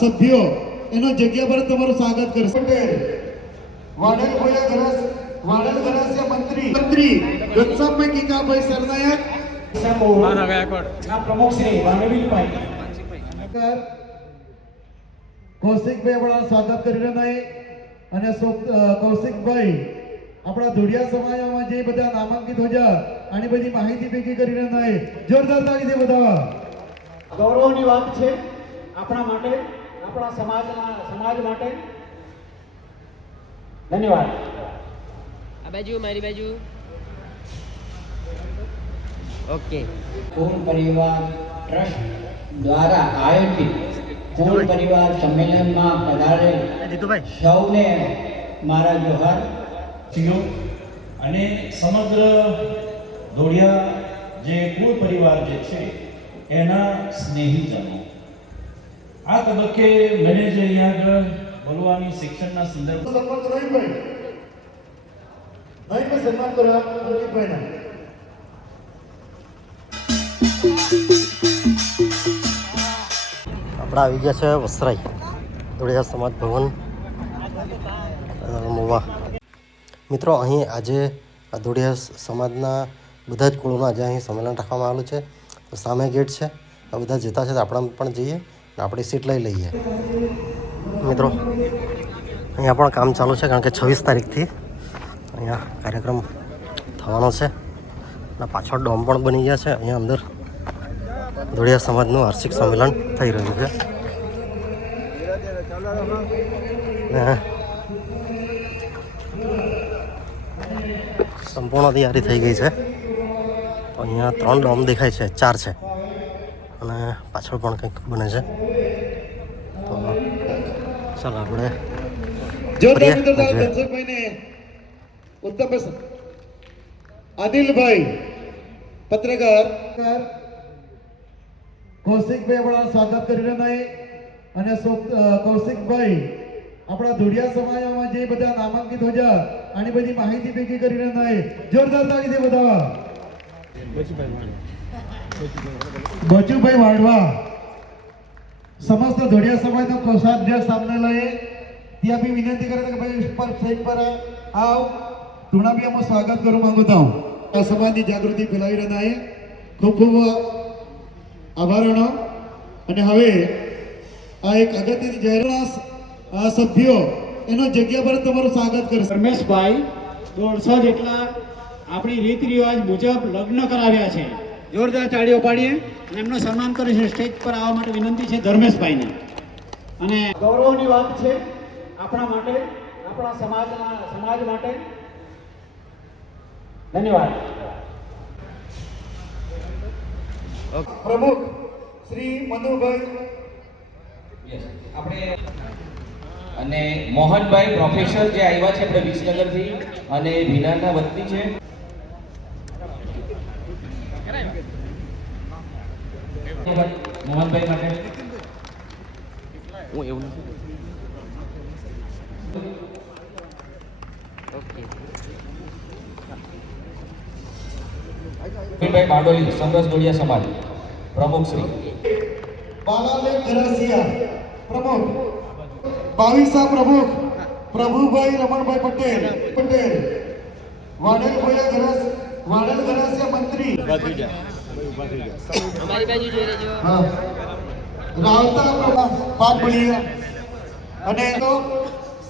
સભ્યો એનો જગ્યા પર તમારું સ્વાગત કરશે. વાડલ ભોયા ગરસ વાડલ ગરસિયા મંત્રી ગતસાભાઈ કીકાભાઈ સરનાયક પ્રમુખ શ્રી વાણવીભાઈ કૌશિકભાઈ આપણા સ્વાગત કરી રહ્યા અને કૌશિકભાઈ આપણા ધોડિયા સમાજમાં જે બધા નામાંકિત હોજા આની બધી માહિતી ભેગી કરી રહ્યા જોરદાર તાળીથી વધાવા. ગૌરવની વાત છે આપણા માટે, આપણા સમાજ માટે. ધન્યવાદ. આ બાજુ મારી બાજુ. ઓકે. કુલ પરિવાર ટ્રસ્ટ દ્વારા આયોજિત કુલ પરિવાર સંમેલનમાં પધારેલ સૌને મારા જોહાર. અને સમગ્ર ધોડિયા જે કુલ પરિવાર જે છે એના સ્નેહીજનો, આ તબક્કે મને જે અહીંયા આગળ બોલવાની શિક્ષણના સંદર્ભ સન્માન કરો ભાઈ સન્માન કરો અંકિતભાઈના. આપણા આવી ગયા છે વસરાઈ ધોળિયા સમાજ ભવન મોવા. મિત્રો, અહીં આજે ધોળિયા સમાજના બધા જ કુળોનું આજે અહીં સંમેલન રાખવામાં આવેલું છે. સામે ગેટ છે, આ બધા જતા છે તો આપણે પણ જઈએ અને આપણી સીટ લઈ લઈએ. મિત્રો, અહીંયા પણ કામ ચાલુ છે કારણ કે 26 તારીખથી અહીંયા કાર્યક્રમ થવાનો છે અને પાછળ ડોમ પણ બની ગયા છે. અહીંયા અંદર ધોળિયા સમાજનું વાર્ષિક સંમેલન થઈ રહ્યું છે. સંપૂર્ણ તૈયારી થઈ ગઈ છે. તો અહીંયા 3 ડોમ દેખાય છે, 4 છે અને પાછળ પણ કંઈક બને છે. તો ચાલો આપણે આદિલભાઈ પત્રકાર કૌશિકભાઈ આપણા સ્વાગત કરી રહ્યા અને કૌશિકભાઈ આપણા ધોડિયા સમાજમાં જે બધા નામાંકિત હોજા આની બધી માહિતી ભેગી કરી રહ્યા જોરદાર તાળીથી વધાવા. બચુભાઈ વાડવા સમસ્ત ધોડિયા સમાજનો કોષાધ્યક્ષ સામને લઈએ ત્યાં બી વિનંતી કરે કે ભાઈ ઉપર સ્ટેજ પર આવ ધૂણા બી અમે સ્વાગત કરું માંગુ છું. આ સમાજની જાગૃતિ ફેલાવી રહ્યા ખૂબ ખૂબ આભારણો. અને હવે આ એક અગત્યની જાહેરાત સભ્યો એનો જગ્યા પર તમારું સ્વાગત કરશે. રમેશભાઈ 150 જેટલા આપણી રીત રિવાજ મુજબ લગ્ન કરાવ્યા છે. જોરદાર તાળીઓ પાડીએ અને એમનું સન્માન કરીશું. સ્ટેજ પર આવવા માટે વિનંતી છે ધર્મેશભાઈને. અને ગૌરવની વાત છે આપણા માટે, આપણા સમાજ માટે. ધન્યવાદ. પ્રમુખ શ્રી મનુભાઈ આપણે અને મોહનભાઈ પ્રોફેસર જે આવ્યા છે આપણે વિસનગરથી અને ભીનાના વતની છે. મોહનભાઈ માટે હું એવું નથી. ઓકે. ભાઈ બારડોલી સંઘર્ષ ધોળિયા સમાજ પ્રમુખ શ્રી બાલાલેખ ગરસિયા પ્રમુખ, બાવીસા પ્રમુખ પ્રભુભાઈ રમણભાઈ પટેલ વાડલ ભોયા વાડલ ગરસિયા મંત્રી અમારી બાજુ જોઈ લેજો. રાવતા પ્રમુખ પાટબળિયા અને તો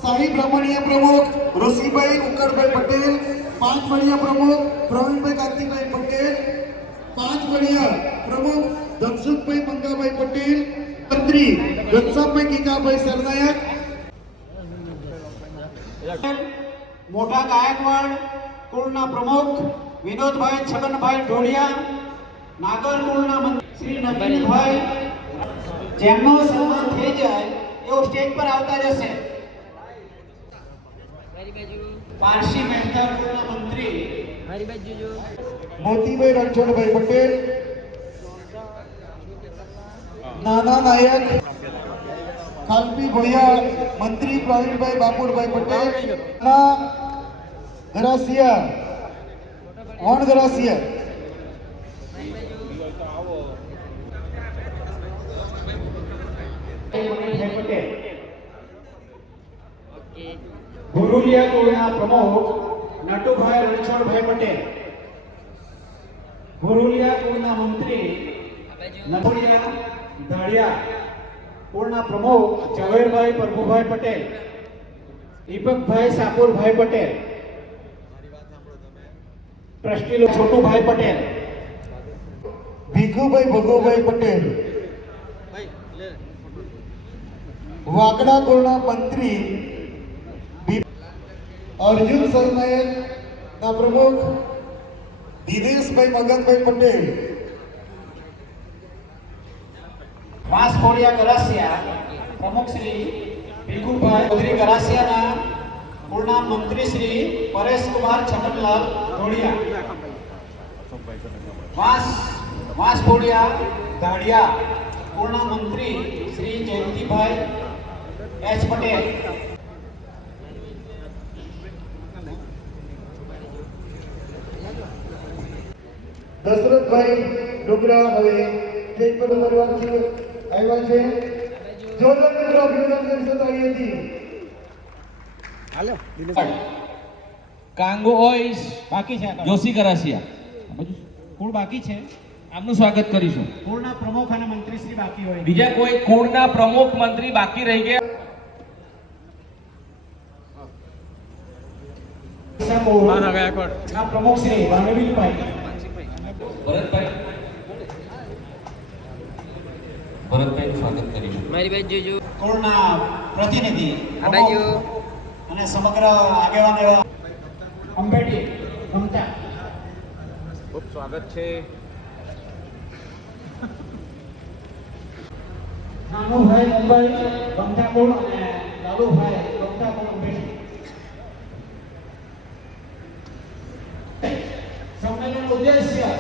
શાહી બ્રાહ્મણીય પ્રમુખ ઋષિભાઈ ઉકરભાઈ પટેલ, 5 બળિયા પ્રમુખ પ્રવીણભાઈ કાંતિભાઈ પટેલ, 5 બળિયા પ્રમુખ ધનસુખભાઈ મંગાભાઈ પટેલ, મંત્રી ગતસાભાઈ કીકાભાઈ સરનાયક, મોટા ગાયકવાડ કુળના પ્રમુખ વિનોદભાઈ છગનભાઈ ઢોળિયા, નાગર કુળના મંત્રી શ્રી નવીનભાઈ. જેમનો સન્માન થઈ જાય એવો સ્ટેજ પર આવતા જશે. મારી બાજુ. પારસી મહેતા કુળના મંત્રી મારી બાજુ જો. મોતીભાઈ રણછોડભાઈ પટેલ, નાના નાયક ખાલપી ભોયા મંત્રી પ્રવીણભાઈ બાપુરભાઈ પટેલ, ગરાસિયા ઓણ ગરાસિયા પટેલ. ઓકે. ભોરુલિયા કુળના પ્રમુખ નટુભાઈ રણછોડભાઈ પટેલ. ભોરુલિયા કુળના મંત્રી આ બાજુ. નટુલિયા ધાડિયા કુળના પ્રમુખ ઝવેરભાઈ પ્રભુભાઈ પટેલ. દીપકભાઈ સાપુરભાઈ પટેલ. ટ્રસ્ટી છોટુભાઈ પટેલ. ભીખુભાઈ ભગુભાઈ પટેલ, વાગડા કુળના મંત્રી અર્જુન સરનાયક ના પ્રમુખ દિનેશભાઈ મગનભાઈ પટેલ, વાંસફોડિયા ગરાસિયા પ્રમુખ શ્રી ભીખુભાઈ ચૌધરી ગરાસિયાના કુળના મંત્રી શ્રી પરેશકુમાર છગનલાલ ધોળિયા. વાંસફોડિયા ધાડિયા કુળના મંત્રી શ્રી જયંતિભાઈ એચ પટેલ. દશરથભાઈ ડુગરા હવે સ્ટેજ પર ઉતરવાથી આવ્યા છે. જોરદાર મિત્રો અભિનંદન કરી શકાય હતી. કાંગોઈસ બાકી છે જોશી ગરાસિયા કુળ બાકી છે. આમનું સ્વાગત કરીશું. કુળના પ્રમુખ અને મંત્રી શ્રી બાકી હોય. બીજા કોઈ કુળના પ્રમુખ મંત્રી બાકી રહી ગયા? ના પ્રમુખ શ્રી રણવીરભાઈ. ભરતભાઈનું સ્વાગત કરીશું. મારી બાજુ જોજો. કુળના પ્રતિનિધિ આ બાજુ. અને સમગ્ર આગેવાન એવા અંબેડી મમતા. ખૂબ સ્વાગત છે. નાનુભાઈ મુંબઈ ગમતા કુળ અને લાલુભાઈ ગમતા કુળ અંબેડી. સંમેલન ઉદ્દેશ્ય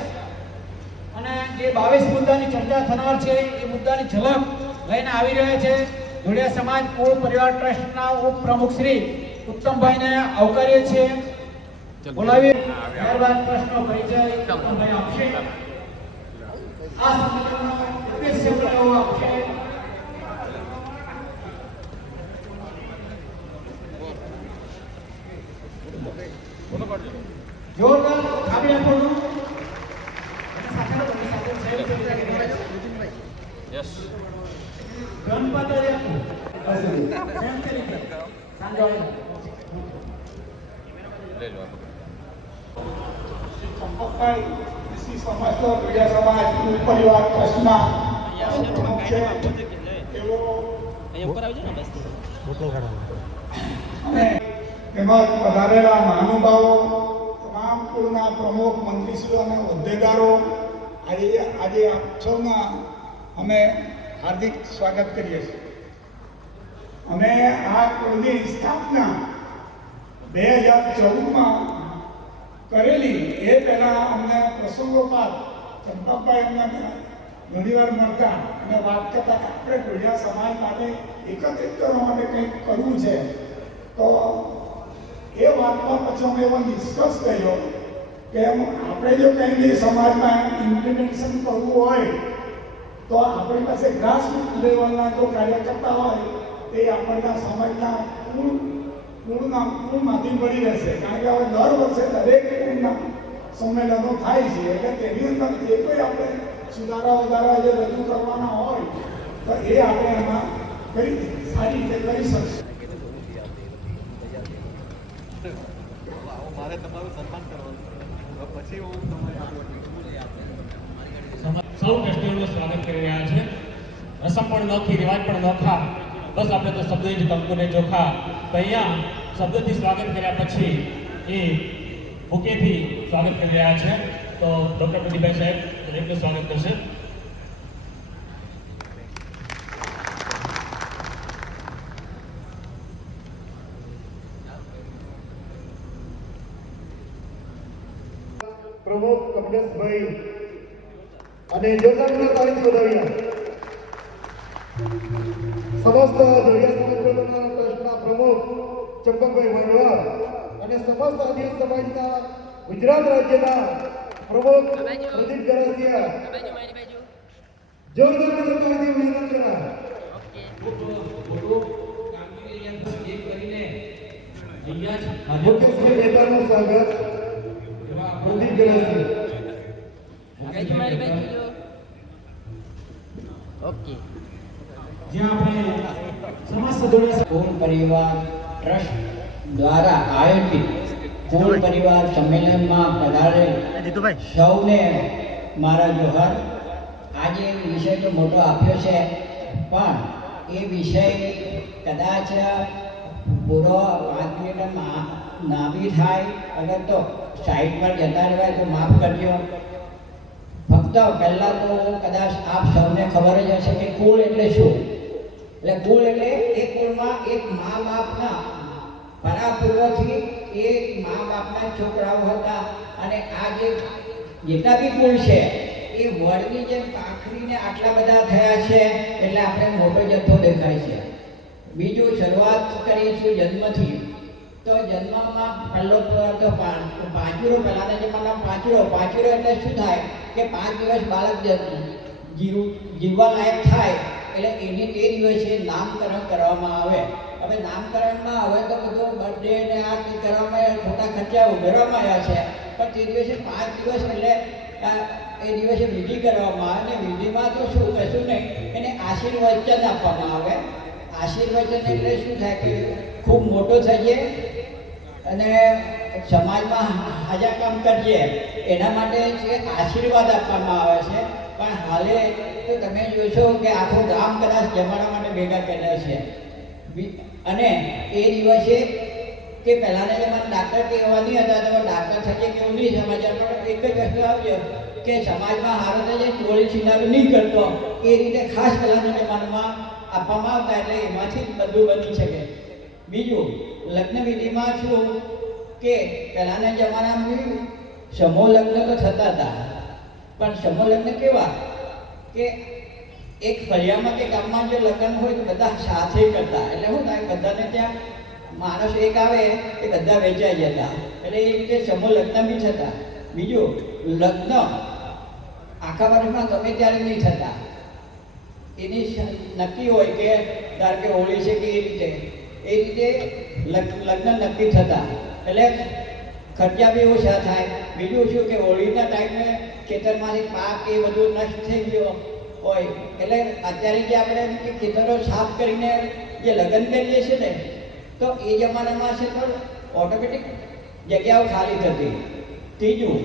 અને જે 22 મુદ્દાની ચર્ચા થનાર છે એ મુદ્દાની ઝલક લઈને આવી રહ્યા છે. ધોળિયા સમાજ કુળ પરિવાર ટ્રસ્ટના ઉપપ્રમુખ શ્રી ઉત્તમભાઈને આવકારીએ છીએ. બોલાવીએ. ત્યારબાદ ટ્રસ્ટનો પરિચય ઉત્તમભાઈ આપશે. આ સંમેલનનો ઉદ્દેશ્ય પણ એવો આપશે. જોરદાર આપી આપવાનું. યસ. ગણપતિ ચંપકભાઈ ઋષિ સમસ્ત ધોળિયા સમાજ કુળ પરિવાર ટ્રસ્ટના પ્રમુખ છે. તેઓ અને તેમજ પધારેલા મહાનુભાવો, તમામ કુળના પ્રમુખ મંત્રીશ્રીઓ અને હોદ્દેદારો, આજે આપ સૌના અમે હાર્દિક સ્વાગત કરીએ છીએ. અમે આ કુળની સ્થાપના 2014માં કરેલી. એ પહેલા અમને પ્રસંગોપાત ચંપકભાઈ અમને ઘણીવાર મળતા અને વાત કરતા કે આપણે ધોળિયા સમાજ માટે એકત્રિત કરવા માટે કંઈક કરવું છે. તો એ વાતમાં પછી અમે એવો નિષ્કર્ષ કર્યો કે આપણે જો કંઈ સમાજમાં ઇમ્પ્લિમેન્ટેશન કરવું હોય તો આપણી પાસે ગ્રાસરૂટ લેવલના જો કાર્યકર્તા હોય તે આપણના સમાજના કુળમાંથી મળી રહેશે. કારણ કે હવે દર વર્ષે દરેક કુળના સંમેલનો થાય છે. એટલે તેની અંદર જે કોઈ આપણે સુધારા વધારા જે રજૂ કરવાના હોય તો એ આપણે એમાં સારી રીતે કરી શકીશું. સૌ ટ્રસ્ટીઓનું સ્વાગત કરી રહ્યા છે. રસમ પણ નોખી, રિવાજ પણ નોખા. બસ આપણે તો શબ્દ જ કંકુને ચોખા. તો અહીંયા શબ્દથી સ્વાગત કર્યા પછી એ બુકેથી સ્વાગત કરી રહ્યા છે. તો ડૉક્ટર પ્રદીપભાઈ સાહેબ એમનું સ્વાગત કરશે. પ્રમુખ કમલેશભાઈ અને જોરદાર તાળીથી વધાવ્યા. સમસ્ત ધોળિયા સમાજ ટ્રસ્ટના પ્રમુખ ચંપકભાઈ વાડવા અને સમસ્ત આદિવાસી સમાજના ગુજરાત રાજ્યના પ્રમુખ પ્રદીપ ગરાસિયા. આ બાજુ મારી બાજુ. જોરદાર તાળીથી અભિનંદન કરા. ઓકે. સ્વાગત પ્રદીપ ગેલાસી. આ બાજુ મારી બાજુ જો. ઓકે. જ્યાં આપણે સમસ્ત દોડિયા કુલ પરિવાર ટ્રસ્ટ દ્વારા આયોજિત કુલ પરિવાર સંમેલનમાં પધારેલ સૌને મારા જોહાર. આજે વિષય તો મોટો આપ્યો છે, પણ એ વિષય કદાચ પૂરો 5 મિનિટમાં ના બી થાય. અગર તો સાઈડ પર જતા રહેવાય તો માફ કરજો. ફક્ત પહેલાં તો કદાચ આપ સૌને ખબર જ હશે કે કુળ એટલે શું. એટલે કુળ એટલે એક કુળમાં એક મા બાપના પરાપૂર્વથી એક મા બાપના છોકરાઓ હતા, અને આ જે જેટલા બી કુળ છે એ વડની જેમ પાંખડીને આટલા બધા થયા છે, એટલે આપણે મોટો જથ્થો દેખાય છે. બીજું, શરૂઆત કરીશું જન્મથી. તો જન્મમાં પહેલો તો પાંચુરો, પહેલાના જમાનામાં પાંચુરો એટલે શું થાય કે 5 દિવસ બાળક જીવવા લાયક થાય એટલે એની તે દિવસે નામકરણ કરવામાં આવે. હવે નામકરણમાં હવે તો બધું બર્થડે ને આ તે કરવામાં ખોટા ખર્ચા ઉમેરવામાં આવ્યા છે, પણ તે દિવસે 5 દિવસ એટલે એ દિવસે વિધિ કરવામાં આવે. અને વિધિમાં તો શું કશું નહીં, એને આશીર્વચન આપવામાં આવે. આશીર્વચન એટલે શું થાય કે ખૂબ મોટો થઈએ અને સમાજમાં હાજા કામ કરીએ, એના માટે જે આશીર્વાદ આપવામાં આવે છે. પણ હાલે તો તમે જોશો કે આખું ગામ કદાચ જમાડવા માટે ભેગા કર્યા છે. અને એ દિવસે કે પહેલાંના જમાના ડાક્ટર કહેવા નહીં હતા, તો ડાક્ટર થઈએ કેવું નહીં સમાચાર, પણ એક જ વસ્તુ આવજો કે સમાજમાં હારો થઈએ ચોળી છીનારું નહીં કરતો, એ રીતે ખાસ પહેલાંના જમાનામાં આપવામાં આવતા, એટલે એમાંથી જ બધું બની શકે. બીજું, લગ્ન વિધિમાં શું કે પહેલાંના જમાનામાં સમૂહ લગ્ન તો થતા હતા, પણ સમૂહ લગ્ન કેવા કે એક ફળિયામાં કે ગામમાં જો લગ્ન હોય તો બધા સાથે કરતા. એટલે શું થાય, બધાને ત્યાં માણસ એક આવે એ બધા વેચાઈ જતા, એટલે એ રીતે સમૂહ લગ્ન બી થતા. બીજું, લગ્ન આખા વર્ષમાં ગમે ત્યારે નહીં થતા, એની નક્કી હોય કે ધાર કે હોળી છે કે એ રીતે લગ્ન નક્કી થતા, એટલે ખર્ચા બી ઓછા થાય. બીજું શું કે હોળીના ટાઈમે ખેતરમાંથી પાક એ બધું નષ્ટ થઈ ગયો હોય, એટલે અત્યારે જે આપણે ખેતરો સાફ કરીને જે લગ્ન કરીએ છીએ ને, તો એ જમાનામાં છે તો ઓટોમેટિક જગ્યાઓ ખાલી થતી. ત્રીજું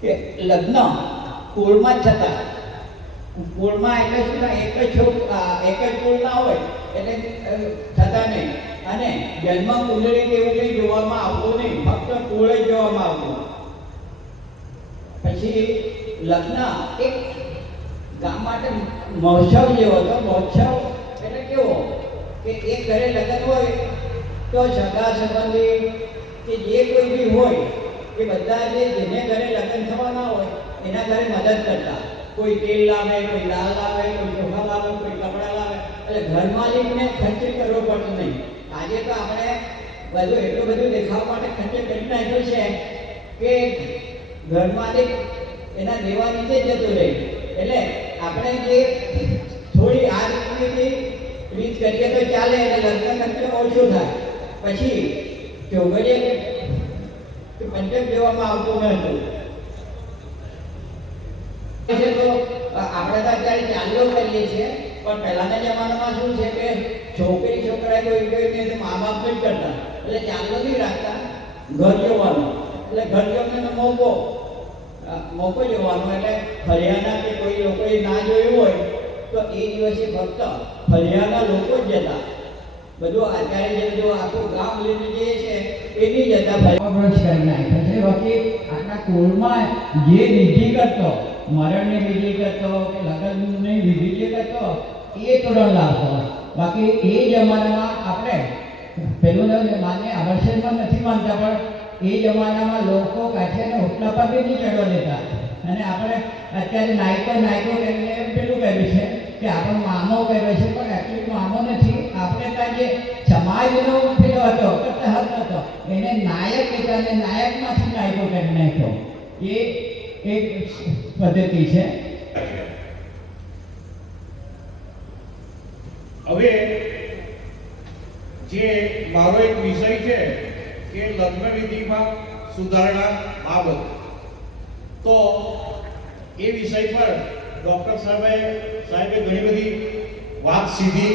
કે લગ્ન કુળમાં જ થતા. કુળમાં એટલે શું થાય, એક જ કુળ ના હોય એટલે થતા નહીં. અને જન્મ કુંડળી કે એવું કંઈ જોવામાં આવતું નહીં, ફક્ત કુળ જ જોવામાં આવતું. પછી લગ્ન એક ગામ માટે મહોત્સવ જેવો હતો. મહોત્સવ એટલે કેવો કે એક ઘરે લગ્ન હોય તો સગા સંબંધી કે જે કોઈ બી હોય એ બધા જેને ઘરે લગ્ન થવાના હોય એના ઘરે મદદ કરતા. કોઈ તેલ લાવે, કોઈ દાળ લાવે, કોઈ ચોખા લાવે, કોઈ કપડાં લાવે, એટલે ઘર માલિકને ખર્ચ કરવો પડતો નહીં. આજે તો આપણે બધું એટલું બધું દેખાવા માટે ખર્ચ કરી નાખ્યો છે કે ઘર માલિક એના દેવા નીચે જતું રહે. એટલે આપણે જે થોડી આ રીતની રીત કરીએ તો ચાલે, એટલે લગ્ન ખર્ચો ઓછો થાય. પછી ચોગડીએ પંચક દેવામાં આવતું નહોતું. તો આપણે તો અત્યારે ચાલીઓ કરીએ છીએ, પણ પહેલાના જમાનામાં શું છે કે છોકરી છોકરા કોઈ તો મા બાપ જ કરતા, એટલે ચાલો નહીં રાખતા, ઘર જોવાનું. એટલે ઘર જોવાનો મોકો જોવાનો. એટલે ફરિયાના કે કોઈ લોકોએ ના જોયું હોય તો એ દિવસે ફક્ત ફરિયાના લોકો જ જતા. બધું અત્યારે જે બધું આખું ગામ લઈને જઈએ છે એની જતા બ્રશ કરી નાખ્યો છે. બાકી આટલા કુળમાં જે વિધિ કરતો, મરણની વિધિ કરતો કે લગ્નની વિધિ જે કરતો એ તોરણ લાવતો. બાકી એ જમાનામાં આપણે પેલું માને આવશ્યકમાં નથી માનતા, પણ એ જમાનામાં લોકો કાઠિયાને હોટલા પર બી નહીં ચડવા દેતા. અને આપણે અત્યારે નાયકો કરીને પેલું કર્યું છે કે આપણો મામો કર્યો છે, પણ એકચ્યુઅલી મામો નથી. આપણે ત્યાં જે સમાજનો પેલો હતો હતો એને નાયક કહેતા, અને નાયકમાંથી નાયકો કરી નાખ્યો. એ એક પદ્ધતિ છે. હવે જે મારો એક વિષય છે કે લગ્ન વિધિમાં સુધારણા બાબત. તો એ વિષય પર ડૉક્ટર સાહેબે ઘણી બધી વાત સીધી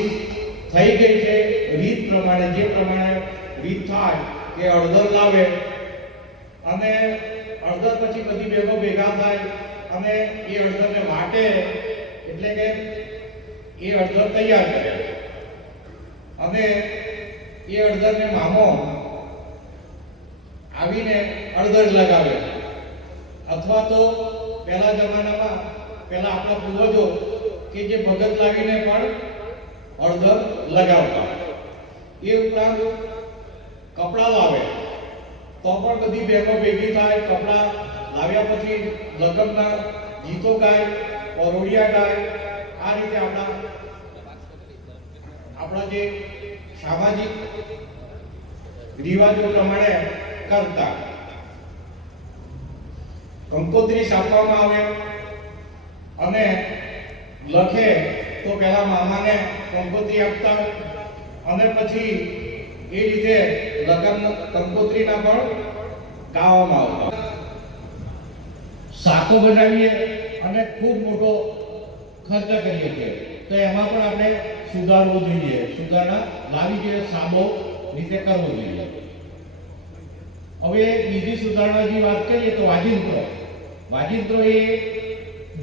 થઈ ગઈ છે. રીત પ્રમાણે જે પ્રમાણે રીત થાય કે અડધર લાવે અને અડધર પછી બધી બહેનો ભેગા થાય અને એ અડધરને વાટે, એટલે કે એ અડધર તૈયાર કરે અને એ અડધરને મામો આવીને અડધર લગાવે. અથવા તો પહેલા જમાનામાં પહેલા આપણા પૂર્વજો કે જે ભગત લાવીને પણ અડધર લગાવતા. એ ઉપરાંત કપડાં લાવે તો પણ બધી બહેનો ભેગી થાય. કપડાં લાવ્યા પછી લગ્નના ગીતો ગાય, પરોડિયા ગાય. આ રીતે આપણા જે સામાજિક રિવાજો પ્રમાણે કરતા. કંકોત્રી છાપવામાં આવે અને લખે તો પહેલા મામાને કંકોત્રી આપતા અને પછી એ રીતે લગ્ન કંકોત્રીના પણ ગાવામાં આવતા. શાકો બનાવીએ અને ખૂબ મોટો ખર્ચ કરીએ છીએ તો એમાં પણ આપણે સુધારવું જોઈએ, સુધારણા લાવી જોઈએ, સાદો રીતે કરવો જોઈએ. હવે બીજી સુધારણાની વાત કરીએ તો વાજિંત્રો. વાજિંત્રો એ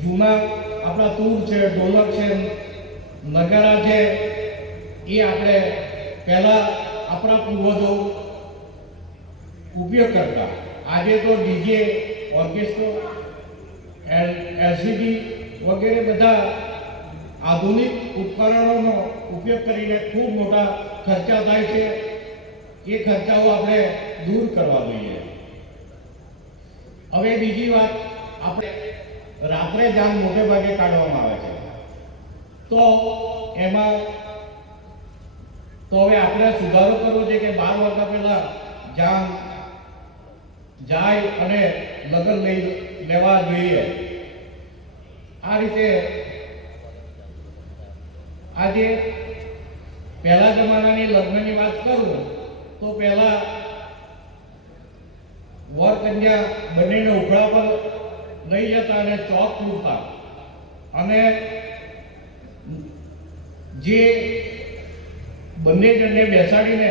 જૂના આપણા તૂર છે, ઢોલક છે, નગારા છે, એ આપણે પહેલા આપણા પૂર્વજો ઉપયોગ કરતા. આજે તો ડીજે, ઓર્કેસ્ટ્રો, એલસીડી વગેરે બધા આધુનિક ઉપકરણોનો ઉપયોગ કરીને ખૂબ મોટા ખર્ચા થાય છે. એ ખર્ચાઓ આપણે દૂર કરવા જોઈએ. હવે બીજી વાત, આપણે રાત્રે જાન મોટે ભાગે કાઢવામાં આવે છે તો એમાં તો હવે આપણે સુધારો કરવો છે કે 12 વાગ્યા પહેલા જાન જાય અને લગ્ન લેવા જોઈએ. આ રીતે આજે પહેલા જમાનાની લગ્નની વાત કરું તો પહેલા વર કન્યા બંનેને ઉઘડા પર લઈ જતા અને ચોક પૂરતા અને જે બંને જણને બેસાડીને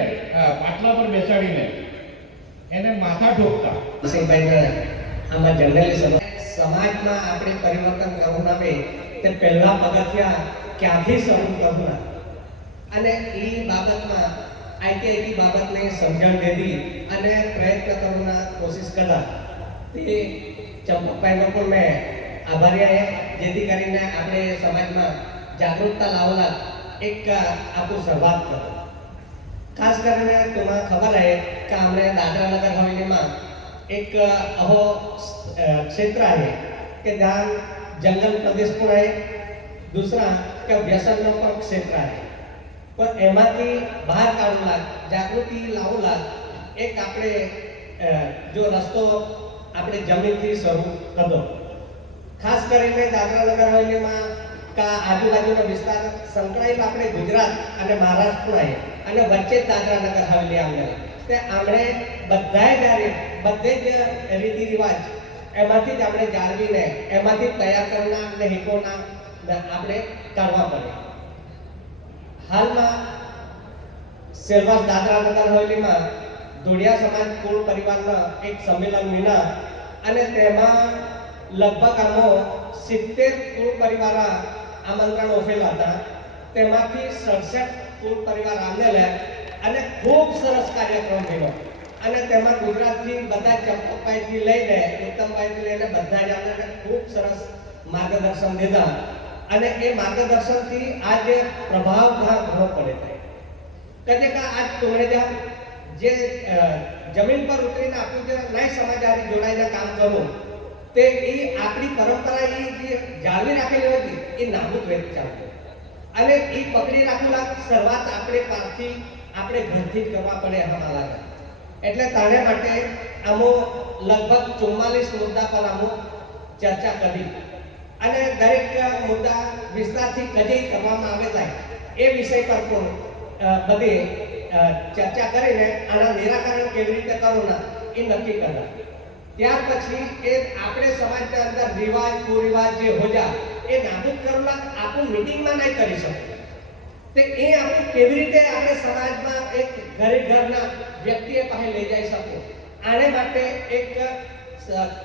પાટલા પર બેસાડીને એને માથા ઠોકતા. આમાં જનરલી સમાજમાં આપણે પરિવર્તન કરવું આવે તે પહેલા પગથિયા ક્યાંથી શરૂ કરવું અને એ બાબતમાં આઈટી બાબતને સમજણ દેવી અને પ્રયત્ન કરવાના કોશિશ કરતા. તે ચંપકભાઈનો પણ મેં આભારી आहे જેથી કરીને આપણે સમાજમાં જાગૃતતા લાવવા એક આપણું શરૂઆત કરો. ખાસ કરીને તમને ખબર आहे કે આપણે દાદરા નગર હવેલીમાં एक अहो क्षेत्र आहे की जहाँ जंगल प्रदेश पण आहे, दुसरा કે વ્યસનનો પણ ક્ષેત્ર आहे. પણ એમાંથી બહાર કાઢવા જાગૃતિ લાવવા એક આપણે જો રસ્તો આપણે જમીનથી શરૂ કરવો. ખાસ કરીને દાદરા નગર હવેલીમાં કા આજુબાજુનો વિસ્તાર સંકળાયેલો આપણે ગુજરાત અને મહારાષ્ટ્ર પણ आहे અને વચ્ચે દાદરા નગર હવેલી આવેલા. તે આપણે બધે જ રીતિ રિવાજ એમાંથી જ આપણે જાળવીને એમાંથી તૈયાર કરવાના અને હિતોના આપણે કાઢવા પડે. હાલમાં સેલવાસ દાદરા નગર હવેલીમાં ધોળિયા સમાજ કુળ પરિવારના એક સંમેલન વિના અને તેમાં લગભગ આમો 70 કુળ પરિવાર આમંત્રણ ઓફેલા હતા. તેમાંથી 67 કુળ પરિવાર આવેલા અને ખૂબ સરસ કાર્યક્રમ થયો અને તેમાં ગુજરાતથી બધા ચંપકભાઈથી લઈને ઉત્તમભાઈથી લઈને બધા જ આપણને ખૂબ સરસ માર્ગદર્શન દીધા અને એ માર્ગદર્શનથી આજ પ્રભાવ ઘણો પડે છે. કે આજ तुम्हें જે જમીન પર ઉતરીને આપણું જે ન્યાય સમાજારી જોડાઈને કામ કરવું તે એ આપણી પરંપરા એ જે જાળવી રાખેલી હતી એ નાબૂદ વેચ ચાલતી અને એ પકડી રાખેલા શરૂઆત આપણે પારથી આપણે ઘરથી જ કરવા પડે એમ લાગે. એટલે તારે માટે આમો લગભગ 44 મુદ્દા પર આમો ચર્ચા કરી અને દરેક મુદ્દા વિસ્તારથી કજે કરવામાં આવેલા એ વિષય પર પણ બધી ચર્ચા કરીને આના નિરાકરણ કેવી રીતે કરવાના એ નક્કી કરતા. ત્યાર પછી એ આપણે સમાજના અંદર રિવાજ કુરિવાજ જે હોજા એ નાબૂદ કરવા આપણું મિટિંગમાં નહીં કરી શકીએ. તે એ આપણે કેવી રીતે આપણે સમાજમાં એક ઘરના વ્યક્તિએ પાસે લઈ જઈ શકીએ. આને માટે એક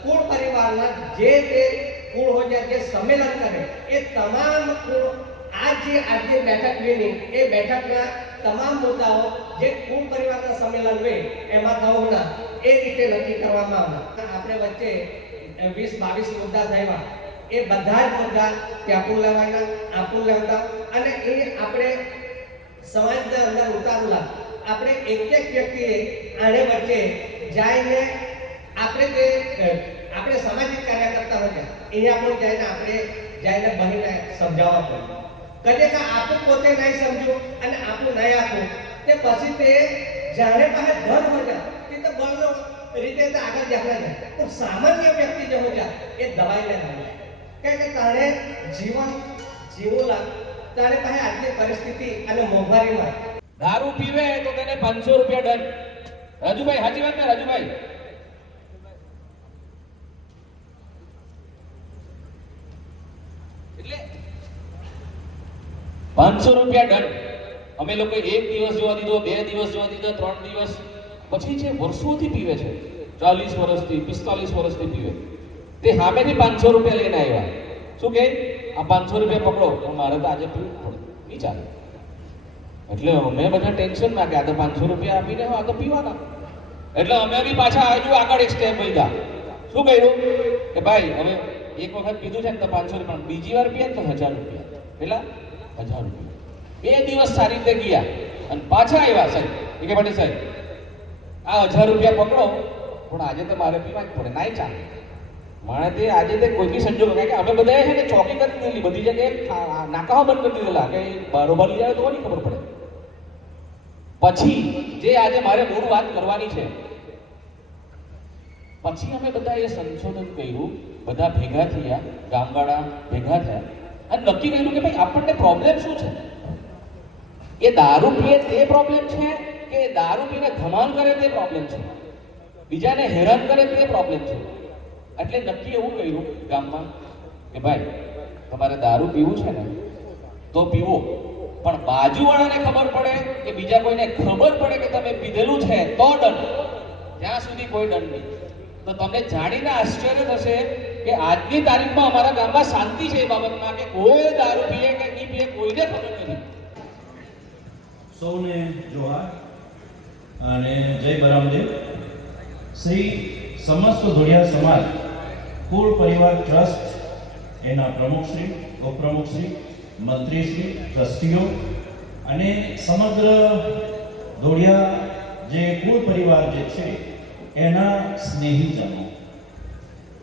કુળ પરિવારના જે કુળ હોજા જે સંમેલન કરે એ તમામ કુળ આજની બેઠક લેની એ બેઠકના તમામ મુદ્દાઓ જે કુળ પરિવારના સંમેલન હોય એમાં થવાના એ રીતે નક્કી કરવામાં આવના. આપણે વચ્ચે 20-22 મુદ્દા થયા એ બધા જ મુદ્દા ત્યાં લેવાના આપું લેવતા અને એ આપણે સમાજના અંદર ઉતારલા. આપણે એક વ્યક્તિએ આને વચ્ચે જઈને આપણે સામાજિક કાર્યકર્તા હોય અહીંયા પણ જઈને બનીને સમજાવવા પડે. કદે આપણું પોતે નહીં સમજ્યું અને આપણું નહીં આપવું તે પછી તે જાણે પાસે ધન હોય તે તો બળનો રીતે આગળ જતા જાય. પણ સામાન્ય વ્યક્તિ જે હોય એ દબાઈને થાય કારણ કે તારે જીવન જીવું લાગ તારે પાસે આટલી પરિસ્થિતિ અને મોંઘવારીમાં દારૂ પીવે તો તેને 500 રૂપિયા દંડ. રાજુભાઈ સાચી વાત ને રાજુભાઈ? એટલે 500 રૂપિયા દંડ. અમે લોકો 1 દિવસ જોવા દીધો, 2 દિવસ જોવા દીધો, 3 દિવસ પછી જે વર્ષોથી પીવે છે 40 વર્ષથી 45 વર્ષથી પીવે તે સામેથી 500 રૂપિયા લઈને આવ્યા. શું કે આ 500 રૂપિયા પકડો પણ મારે તો આજે પીવું પડે, નહીં ચાલે. એટલે અમે બધા ટેન્શનમાં કે આ તો 500 રૂપિયા આપીને આ તો પીવાના. એટલે અમે બી પાછા હજુ આગળ એક સ્ટેપ વધ્યા. શું કર્યું કે ભાઈ હવે એક વખત પીધું છે ને તો 500 રૂપિયા, બીજી વાર પીએ ને તો 1000 રૂપિયા. કેટલા? 1000 રૂપિયા. 2 દિવસ સારી રીતે ગયા અને પાછા આવ્યા. સાહેબ એ કે માટે સાહેબ આ 1000 રૂપિયા પકડો પણ આજે તો મારે પીવા જ પડે, નાઈ ચાલે. મારે તે આજે તે કોઈ બી સંજોગ કે અમે બધાએ છે ને ચોકી કરી દીધેલી, બધી જગ્યાએ નાકાઓ બંધ કરી દીધેલા કે બરોબર લઈ આવે તો નહીં ખબર પડે. પછી જે આજે મારે મૂળ વાત કરવાની છે, પછી અમે બધાએ સંશોધન કર્યું, બધા ભેગા થયા, ગામવાળા ભેગા થયા અને નક્કી કર્યું કે ભાઈ આપણને પ્રોબ્લેમ શું છે. એ દારૂ પીએ તે પ્રોબ્લેમ છે કે દારૂ પીને ધમાલ કરે તે પ્રોબ્લેમ છે, બીજાને હેરાન કરે તે પ્રોબ્લેમ છે. એટલે નક્કી એવું કર્યું ગામમાં કે ભાઈ તમારે દારૂ પીવું છે ને તો પીવો, પણ બાજુવાળાને ખબર પડે કે બીજા કોઈને ખબર પડે કે તમે પીધેલું છે તો દંડ, ત્યાં સુધી કોઈ દંડ નહીં. તો તમને જાણીને આશ્ચર્ય થશે કે આજની તારીખમાં અમારા ગામમાં શાંતિ છે એ બાબતમાં કે કોઈ દારૂ પીએ કે નહીં પીએ કોઈને ખબર નથી. સૌને જોહાર અને જય બરામદેવ. શ્રી સમસ્ત ધોળિયા સમાજ કુળ પરિવાર ટ્રસ્ટ એના પ્રમુખશ્રી, ઉપપ્રમુખશ્રી, મંત્રીશ્રી, ટ્રસ્ટીઓ અને સમગ્ર ધોળિયા જે કુળ પરિવાર જે છે એના સ્નેહીજનો,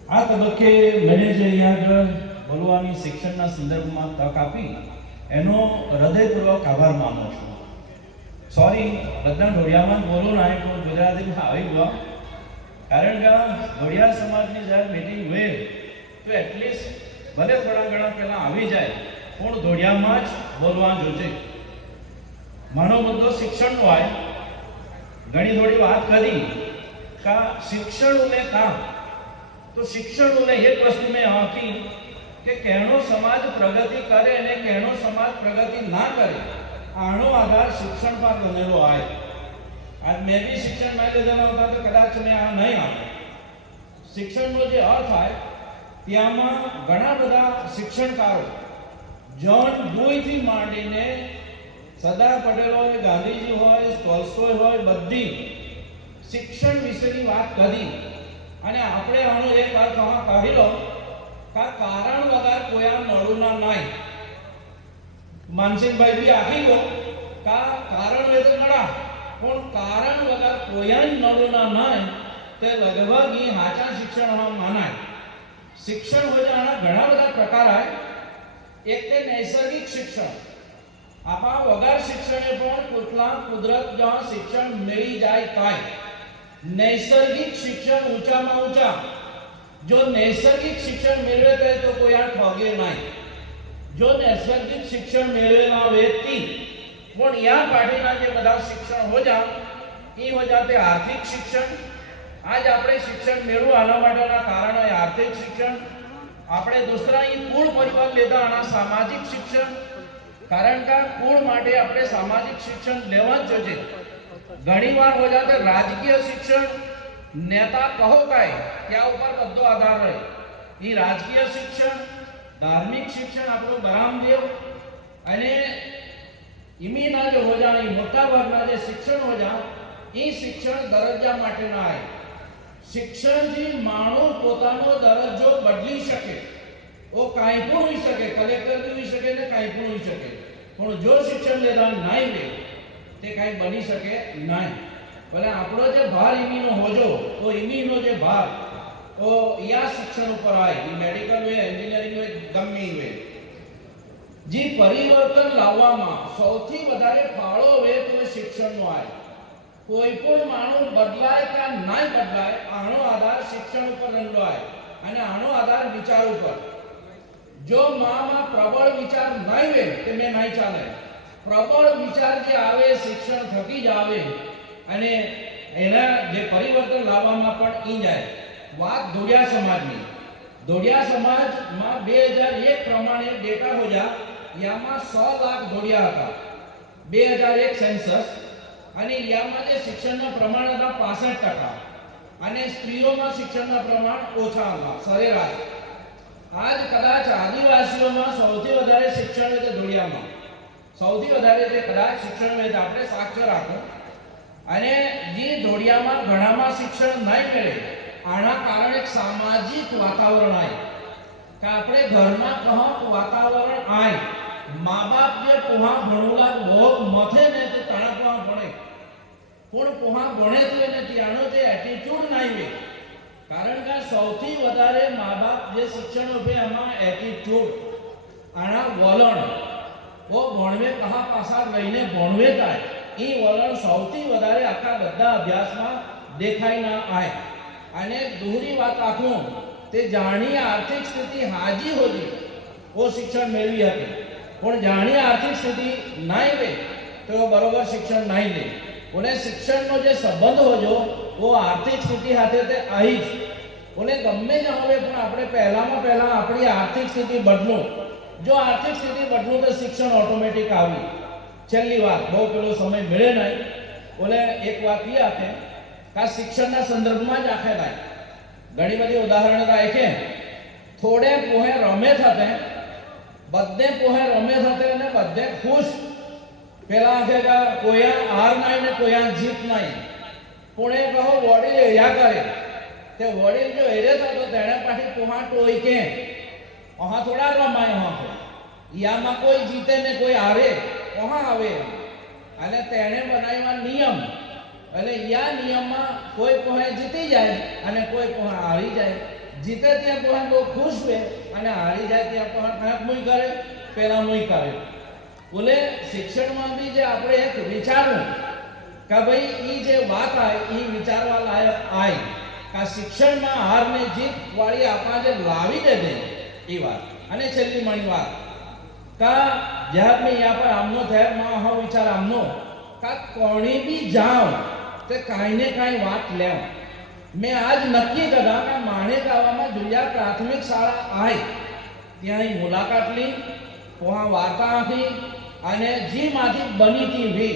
આ તબક્કે મને જે અહીંયા આગળ બોલવાની શિક્ષણના સંદર્ભમાં તક આપી એનો હૃદયપૂર્વક આભાર માનું છું. સોરી બધા ધોળિયામાં બોલું ના પણ ગુજરાતીમાં આવી ગયો, કારણ કે ધોળિયા સમાજની જ્યારે મિટિંગ હોય તો એટલીસ્ટ ભલે થોડા ઘણા પહેલાં આવી જાય પણ ધોળિયામાં જ બોલવા જોઈએ. મારો મુદ્દો શિક્ષણનો હોય. ઘણી થોડી વાત કરી કે શિક્ષણ ઉને કામ, તો શિક્ષણ ઉને એક વસ્તુ મેં આખી કે કેનો સમાજ પ્રગતિ કરે અને કેનો સમાજ પ્રગતિ ના કરે આનો આધાર શિક્ષણ પર બનેલો હોય. આજ મેં બી શિક્ષણ ના લીધેલા હતા તો કદાચ મેં આ નહીં આપે. શિક્ષણનો જે અર્થ હોય ત્યાંમાં ઘણા બધા શિક્ષણકારો જ્હોન ડુઈથી માંડીને સરદાર પટેલ હોય, ગાંધીજી હોય, ટોલ્સ્ટોય હોય, બધી શિક્ષણ વિશેની વાત કરી. અને આપણે આનો એક વાત કહી લો કે કારણ વગર કોઈ નડું ના નહીં. માનસિંહભાઈ બી આપી ગયો કે કારણ એ તો નડા પણ કારણ વગર કોઈ નડું ના નહીં તે લગભગ એ સાચા શિક્ષણમાં માનાય. શિક્ષણ હોય આના ઘણા બધા પ્રકાર હોય. એક તે નૈસર્ગિક શિક્ષણ, આપણા વગર શિક્ષણે પણ કેટલા કુદરત જ્યાં શિક્ષણ મળી જાય કાંઈ. નૈસર્ગિક શિક્ષણ ઊંચામાં ઊંચા, જો નૈસર્ગિક શિક્ષણ મેળવે તો કોઈ આ ઠગે નહીં. જો નૈસર્ગિક શિક્ષણ મેળવેલા વ્યક્તિ પણ યા પાર્ટીના જે બધા શિક્ષણ હો જા એ હો જા તે આર્થિક શિક્ષણ. આજ આપણે શિક્ષણ મેળવું આના માટેના કારણો એ આર્થિક શિક્ષણ. આપણે દૂસરા એ કુળ પરિવાર લેતા આના સામાજિક શિક્ષણ. કારણ કે કુળ માટે આપણે સામાજિક શિક્ષણ લેવા જ જોઈએ. ઘણીવાર હો જા તે રાજકીય શિક્ષણ. નેતા કહો કાય ત્યાં ઉપર બધો આધાર રહે. એ રાજકીય શિક્ષણ, ધાર્મિક શિક્ષણ આપણું બરામદેવ અને ઇમીના જે હોજા એ મોટા વર્ગના જે શિક્ષણ હોજા એ શિક્ષણ દરજ્જા માટે ના આવે. શિક્ષણથી માણસ પોતાનો દરજ્જો બદલી શકે. ઓ કાંઈ પણ હોઈ શકે, કલેક્ટર બી હોઈ શકે ને કાંઈ પણ હોઈ શકે. પણ જો શિક્ષણ લેતા નહીં લે તે કાંઈ બની શકે નહીં. ભલે આપણો જે ભાર ઇમીનો હોજો તો ઇમીનો જે ભાર તો યા શિક્ષણ ઉપર આવે. એ મેડિકલ હોય, એન્જિનિયરિંગ હોય, ગમે હોય. જે પરિવર્તન લાવવામાં સૌથી વધારે ફાળો હોય તો એ શિક્ષણનો આવે. કોઈ પણ માણસ બદલાય કે ના બદલાય આનો આધાર શિક્ષણ ઉપર રહેલો આવે અને આનો આધાર વિચાર ઉપર. જો માં પ્રબળ વિચાર નહીં હોય તે મેં નહીં ચાલે. પ્રબળ વિચાર જે આવે શિક્ષણ થકી જ આવે અને એના જે પરિવર્તન લાવવામાં પણ ઈ જાય. વાત ધોડિયા સમાજની. ધોડિયા સમાજમાં 2001 પ્રમાણે ડેટા હોજા યામાં 100 લાખ ધોડિયા હતા 2001 સેન્સસ. અને યામાં જે શિક્ષણના પ્રમાણ હતા 65% અને સ્ત્રીઓમાં શિક્ષણના પ્રમાણ ઓછા હતા સરેરાશ. આજ કદાચ આદિવાસીઓમાં સૌથી વધારે શિક્ષણ હોય તે ધોડિયામાં. સૌથી વધારે જે કદાચ શિક્ષણ હોય તે આપણે સાક્ષર રાખો. અને જે ધોડિયામાં ઘણામાં શિક્ષણ નહીં મળે આના કારણે એક સામાજિક વાતાવરણ આવે કે આપણે ઘરમાં કહક વાતાવરણ આવે. મા બાપ જે પોહા ભણુલા બહુ મથે ને તે તણકવા ભણે પણ પોહા ભણે તો એને ત્યાંનો જે એટીટ્યુડ નહીં હોય. કારણ કે સૌથી વધારે મા બાપ જે શિક્ષણ આપે એમાં એટીટ્યુડ આના વલણ ઓ ભણવે કહા પાસા લઈને ભણવે થાય એ વલણ સૌથી વધારે આખા બધા અભ્યાસમાં દેખાઈ ના આવે. અને દૂરી વાત આખું તે જાણી આર્થિક સ્થિતિ હાજી હોતી ઓ શિક્ષણ મેળવી હતી. પણ જાણી આર્થિક સ્થિતિ નહીં લે તો બરોબર શિક્ષણ નહીં લે. અને શિક્ષણનો જે સંબંધ હોજો ઓ આર્થિક સ્થિતિ સાથે તે આવી જ. અને ગમે ન હવે પણ આપણે પહેલામાં પહેલા આપણી આર્થિક સ્થિતિ બદલું. જો આર્થિક સ્થિતિ બદલું તો શિક્ષણ ઓટોમેટિક આવી. છેલ્લી વાત બહુ પેલો સમય મળે નહીં. ઓલે એક વાત એ આપે કે આ શિક્ષણના સંદર્ભમાં જ આખે થાય. ઘણી બધી ઉદાહરણો થાય કે થોડે પોહે રમે થતે બધે પોહે રમે થતે અને બધે ખુશ. પેલા આખે કા કોયા હાર નહીં ને કોયા જીત નહીં. પુણે કહો વડીલ એયા કરે તે વડીલ જો એરે થતો તેણે પાછી પોહા ટોઈ કે ઓહા થોડા રમાય ઓહા યામાં કોઈ જીતે ને કોઈ હારે ઓહા આવે. અને તેણે બનાવ્યા નિયમ અને યા નિયમમાં કોઈ પોહે જીતી જાય અને કોઈ પોહે હારી જાય. જીતે ત્યાં પોહે બહુ ખુશ હોય અને હારી જાય ત્યાં પોહે કાંક મુઈ કરે પેલા મુઈ કરે. બોલે શિક્ષણમાં બી જે આપણે એક વિચારવું કે ભાઈ ઈ જે વાત આવે એ વિચારવા લાયક આય કે શિક્ષણમાં હાર ને જીત વાળી આપણા જે લાવી દે છે એ વાત. અને છેલ્લી મણી વાત કા જ્યાં મેં યા પર આમનો થયા માં હા વિચાર આમનો કા કોણી બી જાવ તે કાંઈ ને કાંઈ વાત લેવ. મેં આજ નક્કી કર્યા કે માણેકાવામાં જુલિયા પ્રાથમિક શાળા આવી ત્યાં મુલાકાત લી પોહા વાર્તા આપી અને જીમાંથી બની હતી વી.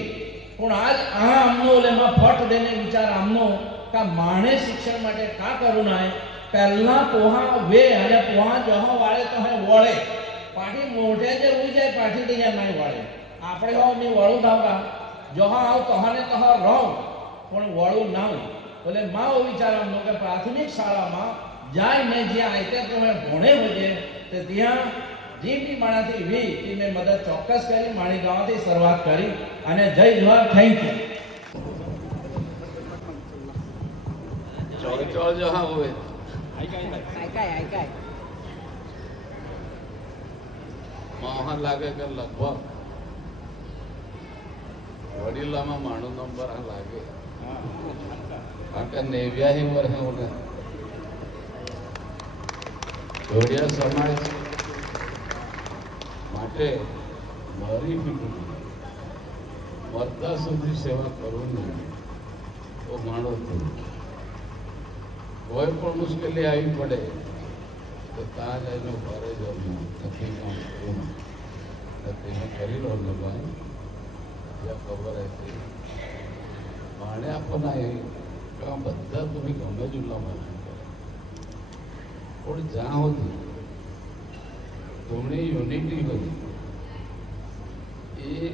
પણ આજ આ આમનો લેમાં ફટ દેને વિચાર આમનો કે માણે શિક્ષણ માટે કા કરું ના પહેલા પોહા વે અને પોહા જહ વાળે તો હે વળે પાઠી મોઢે જે ઉઈ જાય પાઠી તો નહીં વળે. આપણે હો ની વળું ધાવતા જહ આવ તહને તહ રહું પણ વળું ના. બોલે માં વિચાર આમનો કે પ્રાથમિક શાળામાં જાય ને જ્યાં આઈતે તો ભણે હોજે તે ત્યાં જે બી માણાથી વી કે મેં મદદ ચોક્કસ કરી માણી ગામથી શરૂઆત કરી. અને જય જવાહર. Thank you. ચોળ જહા હોય મોહન લાગે કે લગભગ વડીલામાં માણો નંબર આ લાગે કારણ કે 89 વર્ષે ઓને ધોડિયા સમાજ માટે મારી મરતા સુધી સેવા કરું નહીં તો માણો થયું. કોઈ પણ મુશ્કેલી આવી પડે તો ત્યાં જઈને ઘરે જવાનું નથી કામ કરવું નથી કરી લો ને ભાઈ ત્યાં ખબર હતી માણે આપણને કામ બધા તમે ગમે જ ઉલ્લામાં પણ જ્યાં સુધી तुम्हें યુનિટી બની એ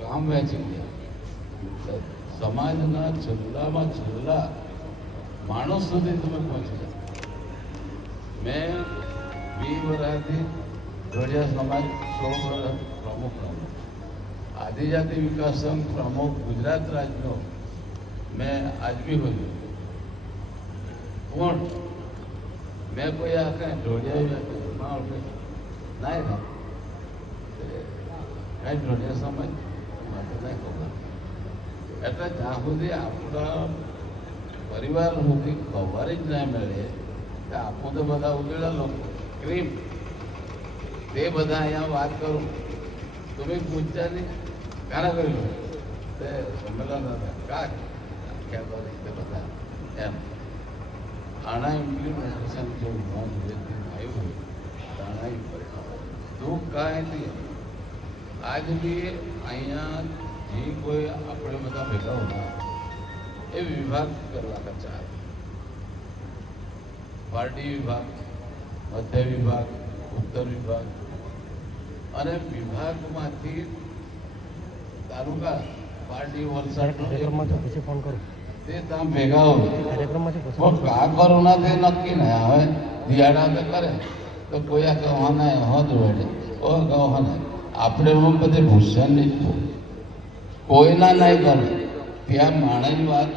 કામ વેચી ગયા સમાજના છેલ્લામાં છેલ્લા માણસ સુધી તમે પહોંચી જાઓ. મેં 20 વર્ષથી જોડિયા સમાજ 16 વર્ષ પ્રમુખ રહ્યો. આદિજાતિ વિકાસ સંઘ પ્રમુખ ગુજરાત રાજ્યનો મેં આજ બી બન્યો. પણ મેં કોઈ આ કાંઈ જોડિયા ના કાંઈ જોડિયા સમાજ માટે નહીં ખબર. એટલે જ્યાં સુધી આપણા પરિવાર સુધી ખબર જ ના મળે કે આપું તો બધા ઉજળા લોકો ક્રીમ તે બધા અહીંયા વાત કરું તમે પૂછતા નહીં કાના કર્યું તે સંમેલન હતા કા આખ્યા રીતે બધા એમ આના ઇમ્પ્લિમેન્ટેશન જો આવ્યું તાણા દુઃખ કાંઈ નથી. આજ બી અહીંયા જે કોઈ આપણે બધા ભેગા હતા એ વિભાગ કરવા કચ્છા પાર્ટી વિભાગ, મધ્ય વિભાગ, ઉત્તર વિભાગ અને વિભાગમાંથી તાલુકા પાર્ટી વલસાડ તે ત્યાં ભેગા હોય પણ કા કરો ના તે નક્કી નહીં. હવે દિયાડા તો કરે તો કોઈ આ કહેવાના હોત વડે ઓ કહેવાના આપણે એમાં બધે ભૂષણ નહીં કોઈના નહીં કરે ત્યાં માણસની વાત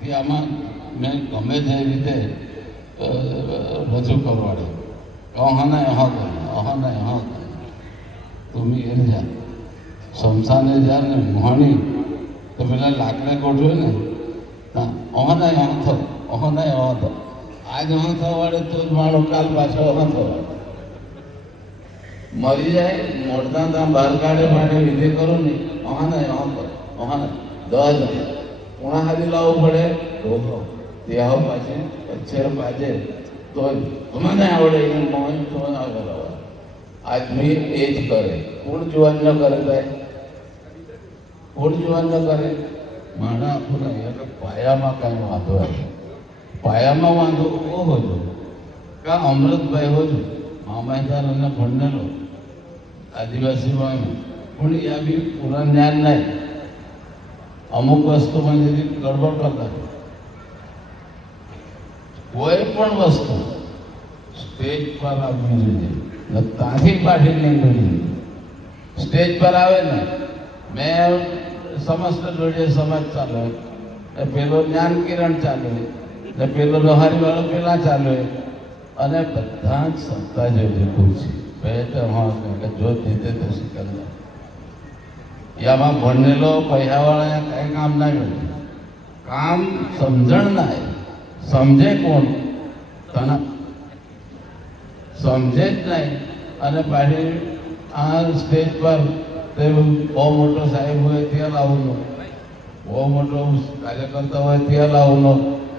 ત્યાંમાં મેં ગમે તે રીતે રજૂ કરવાડે અહાના એહા કરે અહાના એહા કરે તમે એ જા શમશાને જા ને મોહાણી તો પેલા લાકડે ગોઠવે ને અહાના એહા થયો અહાના એહા થયો આજ એહા થવા વાળે તો જ માણો કાલ પાછો એહા થવા મરી જાય મોડતા ત્યાં બહાર કાઢે માટે વિધિ કરો ને અહાના એહા કરો અહાના 10 પૂણા હાથી લાવવું પડે ઢોકો દેહાવ પાછે અક્ષર પાછે તો તમને આવડે એને મોહન તો આગળ આવે. આદમી એ જ કરે. કોણ જુવાન ન કરે ભાઈ? કોણ જુવાન ન કરે? માણા આપણને એટલે પાયામાં કાંઈ વાંધો આવે. પાયામાં વાંધો ઓ હોજો કાં અમૃતભાઈ હોજો મામાદાર અને ભણેલો આદિવાસીમાં પણ એ બી પૂરા જ્ઞાન નહીં. અમુક વસ્તુમાં જેથી ગડબડ કરતા કોઈ પણ વસ્તુ સ્ટેજ પર આવવી જોઈએ ત્યાંથી પાછી નહીં જોઈએ. સ્ટેજ પર આવે ને મેં સમસ્ત જોડે સમાજ ચાલે ને પેલો જ્ઞાન કિરણ ચાલે ને પેલો લોહારી વાળો પેલા ચાલે અને બધા જ સત્તા જેવી ખુરશી બે તો હા જો જીતે તો સિકંદર યામાં ભણેલો પૈસાવાળા કાંઈ કામ ના મળે. કામ સમજણ ના સમજે કોણ તને સમજે જ નહીં. અને પાછી આ સ્ટેજ પર તે બહુ મોટો સાહેબ હોય ત્યાં લાવવાનો, બહુ મોટો કાર્યકર્તા હોય ત્યાં લાવવાનો,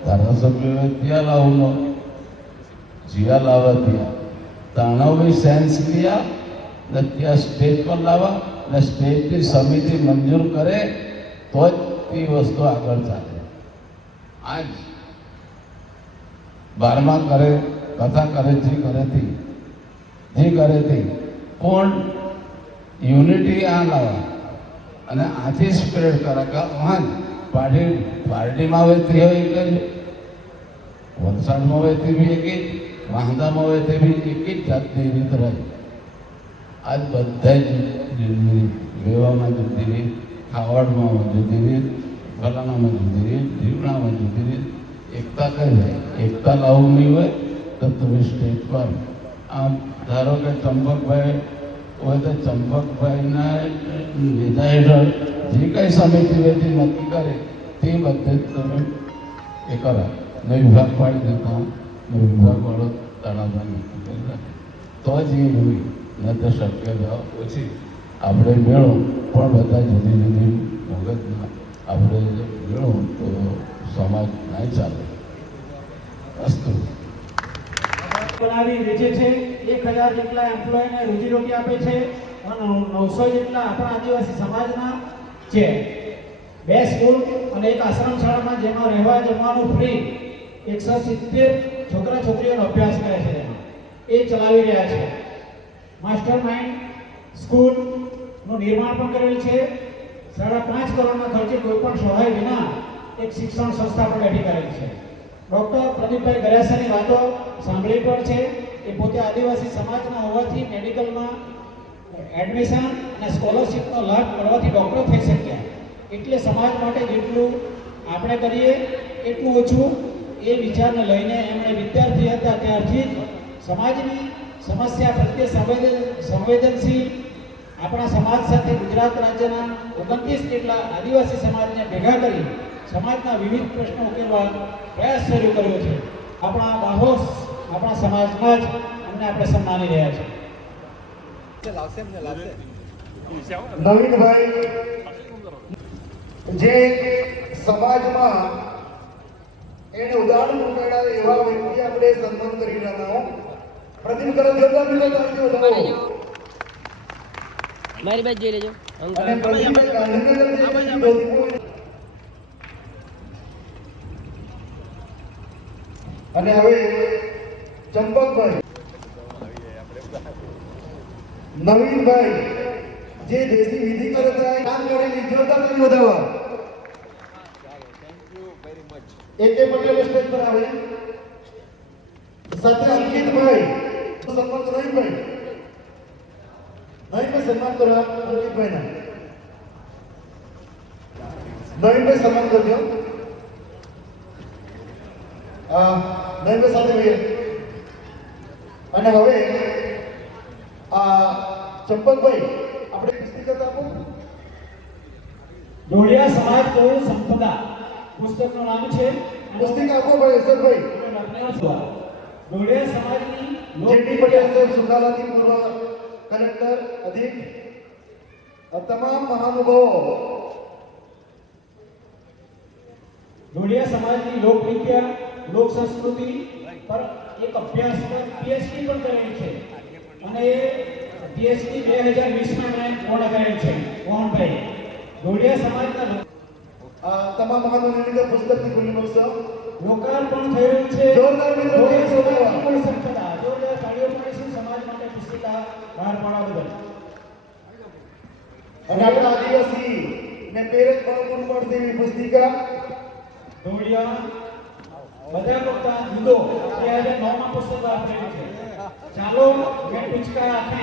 ધારાસભ્ય હોય ત્યાં લાવવાનો, જ્યાં લાવવા ત્યાં તાણો બી સેન્સ લ્યા ને ત્યાં સ્ટેજ પર લાવવા ને સ્ટેજની સમિતિ મંજૂર કરે તો જ તે વસ્તુ આગળ ચાલે. આજ 12મા કરે કથા કરે જે કરે તે પણ યુનિટી આ લાવવા અને આથી સ્પ્રેડ કરે કે હા પાર્ટીમાં હોય તે હોય એક જ, વલસાડમાં હોય તે બી એક જ, વાંદામાં હોય તે બી એક જ જાતની રીત રહે. આજ બધા જ લેવામાં જુદી રીત, ખાવડમાં જુદી રીત, ફલાણામાં જુદી રીત, જીવણામાં જુદી રીત. એકતા કઈ જાય? એકતા લાવવું નહીં હોય તો તમે સ્ટેજ પર આમ ધારો કે ચંપકભાઈ હોય તો ચંપકભાઈના લીધા હેઠળ જે કંઈ સમિતિ વેથી નક્કી કરે તે બધે જ તમે એ કરો ને વિભાગ પાડી દેતા ને વિભાગવાળો તણાવમાં નક્કી કરી રાખે તો જ એ હોય ન તો શક્યતા ઓછી. આપણે મેળો પણ બધા જુદી જુદી મગજના આપણે મેળો તો સમાજ નહીં ચાલે. અસ્તુ. બનાવી વેચે છે. 1000 જેટલા એમ્પ્લોયને રોજીરોટી આપે છે અને 900 જેટલા આપણા આદિવાસી સમાજના છે. 2 સ્કૂલ અને 1 આશ્રમ શાળામાં જેમાં રહેવા જમવાનું ફ્રી 170 છોકરા છોકરીઓનો અભ્યાસ કરે છે એ ચલાવી રહ્યા છે. માસ્ટર માઇન્ડ સ્કૂલનું નિર્માણ પણ કરેલ છે. 5.5 કરોડના ખર્ચે કોઈ પણ સહાય વિના એક શિક્ષણ સંસ્થા પણ બેઠી કરેલ છે. ડૉક્ટર પ્રદીપભાઈ ગરાસિયાની વાતો સાંભળી પણ છે. એ પોતે આદિવાસી સમાજના હોવાથી મેડિકલમાં એડમિશન અને સ્કોલરશિપનો લાભ મળવાથી ડૉક્ટર થઈ શક્યા. એટલે સમાજ માટે જેટલું આપણે કરીએ એટલું ઓછું એ વિચારને લઈને એમણે વિદ્યાર્થી હતા ત્યારથી જ સમાજની સમસ્યા પ્રત્યે સંવેદનશીલ આપણા સમાજ સાથે ગુજરાત રાજ્યના 29 જેટલા આદિવાસી સમાજને ભેગા કરી સમાજના વિવિધ પ્રશ્નો ઉકેલવા પ્રયાસ શરૂ કર્યો છે. આપણા બાહોશ આપણા સમાજમાં જ અમને આપણે સન્માની રહ્યા છે. નવીનભાઈ જે સમાજમાં એને ઉદાહરણ ઉમેરાય એવા વ્યક્તિ આપણે સન્માન કરી રહ્યા હો. પ્રતિમ કરો જોરદાર તાળીઓ. મારી બાજુ જોઈ લેજો અને પ્રતિમભાઈ ગાંધીનગર અને હવે ચંપકભાઈ નવીનભાઈ જે દેશી વિધિ કરતા કામ કરેલી જોરદાર કરી વધારવા. એકે પટેલ સ્ટેજ પર આવે. સાથે અંકિતભાઈ સન્માન નવીનભાઈ સન્માન કરવા અંકિતભાઈના નવીનભાઈ સન્માન કરજો. નવીનભાઈ સાથે ભાઈ. અને હવે ચંપકભાઈ આપણે પુસ્તક આપો. જોડિયા સમાજ કૌલ સંપદા પુસ્તકનું નામ છે. પુસ્તક આપો ભાઈ ઈશ્વરભાઈ. જોડિયા સમાજની જેટી પટેલ સાહેબ સુખાલાથી પૂર્વ કલેક્ટર અધિક તમામ મહાનુભાવો જોડિયા સમાજની લોકનૃત્ય લોક સંસ્કૃતિ પર એક અભ્યાસક્રમ પીએચડી પણ કરેલ છે અને એ પીએચડી 2020માં એમણે પૂર્ણ કરેલ છે. મોહનભાઈ જોડિયા સમાજના તમામ મહાનુભાવોને પુસ્તકની ખુલ્લી મળશે. લોકાર્પણ થયું છે. જોરદાર મિત્રો સંપદા જોરદાર તાળીઓ પાડીશું સમાજ માટે પુસ્તિકા બહાર પાડવા બદલ. અને આપણા આદિવાસી ને પ્રેરક બાળકોને મળશે એવી પુસ્તિકા જોડિયા બધા કરતા જુદો 2009માં પુસ્તક બહાર પડેલું છે. ચાલો મેં પિચકા આપે